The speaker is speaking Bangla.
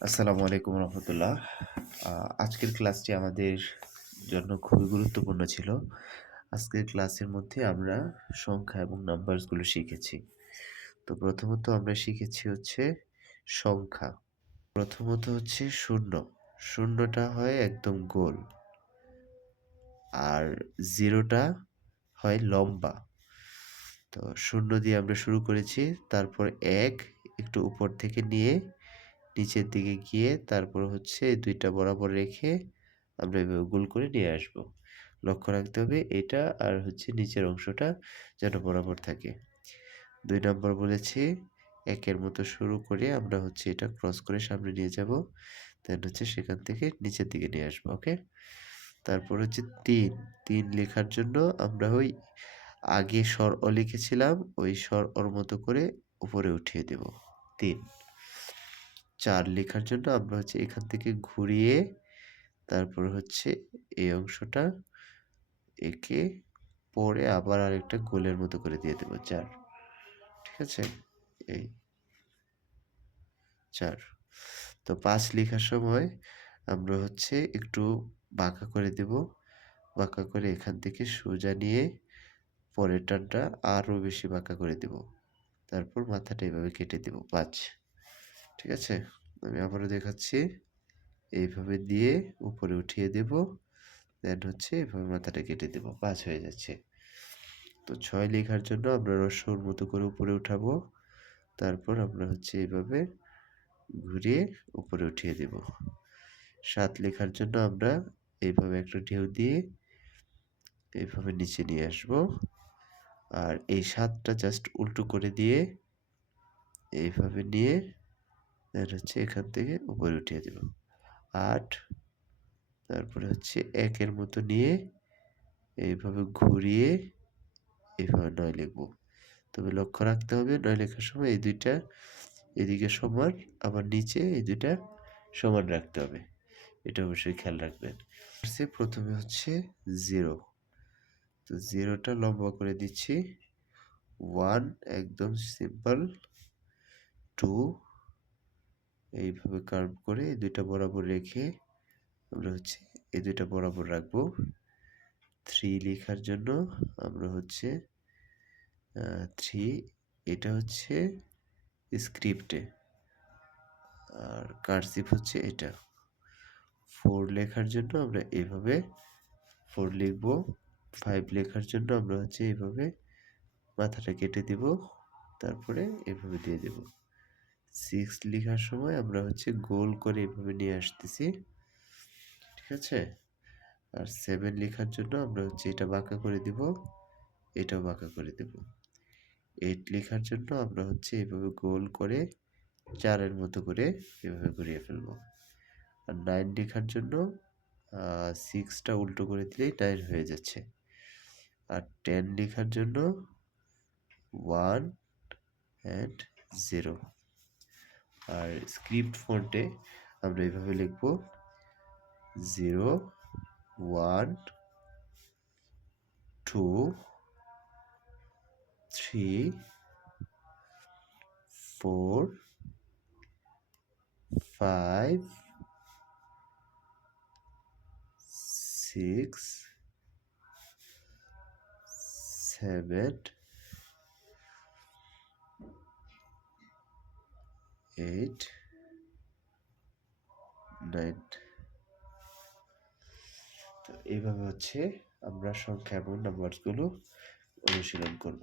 আসসালামু আলাইকুম রহমতুল্লাহ। আজকের ক্লাসটি আমাদের জন্য খুবই গুরুত্বপূর্ণ ছিল। আজকের ক্লাসের মধ্যে আমরা সংখ্যা এবং নাম্বারসগুলো শিখেছি। তো প্রথমত আমরা শিখেছি হচ্ছে সংখ্যা। প্রথমত হচ্ছে শূন্য। শূন্যটা হয় একদম গোল। আর জিরোটা হয় লম্বা। তো শূন্য দিয়ে আমরা শুরু করেছি। তারপর এক একটু উপর থেকে নিয়ে নিচের দিকে গিয়ে তারপর হচ্ছে এই ২ টা বরাবর রেখে আমরা এভাবে গোল করে নিয়ে আসবো। লক্ষ্য রাখতে হবে এটা আর হচ্ছে নিচের অংশটা যেন বরাবর থাকে। ২ নম্বর বলেছি ১ এর মতো শুরু করে আমরা হচ্ছে এটা ক্রস করে সামনে নিয়ে যাবো। দেন হচ্ছে সেখান থেকে নিচের দিকে নিয়ে আসবো। ওকে? তারপর হচ্ছে ৩, ৩ লেখার জন্য আমরা ওই আগে স্বর অ লিখেছিলাম, ওই স্বর অর মতো করে উপরে উঠিয়ে দেব। ৩। ৪ লেখার জন্য আমরা হচ্ছে এখান থেকে ঘুরিয়ে তারপর হচ্ছে এই অংশটা এঁকে পরে আবার আরেকটা গোলের মতো করে দিয়ে দেব ৪। ঠিক আছে? এই ৪। তো ৫ লেখার সময় আমরা হচ্ছে একটু বাঁকা করে দেব। বাঁকা করে এখান থেকে সোজা নিয়ে পরের টানটা আরও বেশি বাঁকা করে দেব। তারপর মাথাটা এভাবে কেটে দেব ৫। ঠিক আছে? আমি আবারও দেখাচ্ছি। এইভাবে দিয়ে উপরে উঠিয়ে দেব। দেন হচ্ছে এভাবে মাথাটা কেটে দেব। ৫ হয়ে যাচ্ছে। তো ৬ লেখার জন্য আমরা রস্যর মতো করে উপরে উঠাবো। তারপর আমরা হচ্ছে এভাবে ঘুরিয়ে উপরে উঠিয়ে দেব। ৭ লেখার জন্য আমরা এইভাবে একটা ঢেউ দিয়ে এইভাবে নিচে নিয়ে আসবো। আর এই ৭ টা জাস্ট উল্টো করে দিয়ে এইভাবে নিয়ে দেন হচ্ছে এখান থেকে উপরে উঠিয়ে দেব। ৮ তারপরে হচ্ছে ১ এর মতো নিয়ে এইভাবে ঘুরিয়ে এভাবে ৯ লিখব। তবে লক্ষ্য রাখতে হবে ৯ লেখার সময় এই ২ টা এদিকে সমান আবার নিচে এই ২ টা সমান রাখতে হবে। এটা অবশ্যই খেয়াল রাখবেন। প্রথমে হচ্ছে 0, তো 0 টা লম্বা করে দিচ্ছি। 1 একদম সিম্পল। 2 এইভাবে কার্ভ করে এই ২ টা বরাবর রেখে আমরা হচ্ছে এই ২ টা বরাবর রাখবো। 3 লেখার জন্য আমরা হচ্ছে 3 এটা হচ্ছে স্ক্রিপ্টে। আর কার্সিভ হচ্ছে এটা। 4 লেখার জন্য আমরা এভাবে 4 লিখব। 5 লেখার জন্য আমরা হচ্ছে এভাবে মাথাটা কেটে দিব। তারপরে এভাবে দিয়ে দেব। 6 লেখার সময় আমরা হচ্ছে গোল করে এভাবে নিয়ে আসতেছি। ঠিক আছে? আর 7 লেখার জন্য আমরা হচ্ছে এটা বাঁকা করে দিব, এটাও বাঁকা করে দেব। 8 লেখার জন্য আমরা হচ্ছে এভাবে গোল করে ৪ এর মতো করে এভাবে ঘুরিয়ে ফেলবো। আর 9 লেখার জন্য 6 টা উল্টো করে দিলেই 9 হয়ে যাচ্ছে। আর 10 লেখার জন্য 1 and 0। আর স্ক্রিপ্ট ফন্টে আমরা এভাবে লিখব 0, 1, 2, 3, 4, 5, 6, 7, 8, 9। তো এইভাবে হচ্ছে আমরা সংখ্যা এবং নাম্বারসগুলো অনুশীলন করব।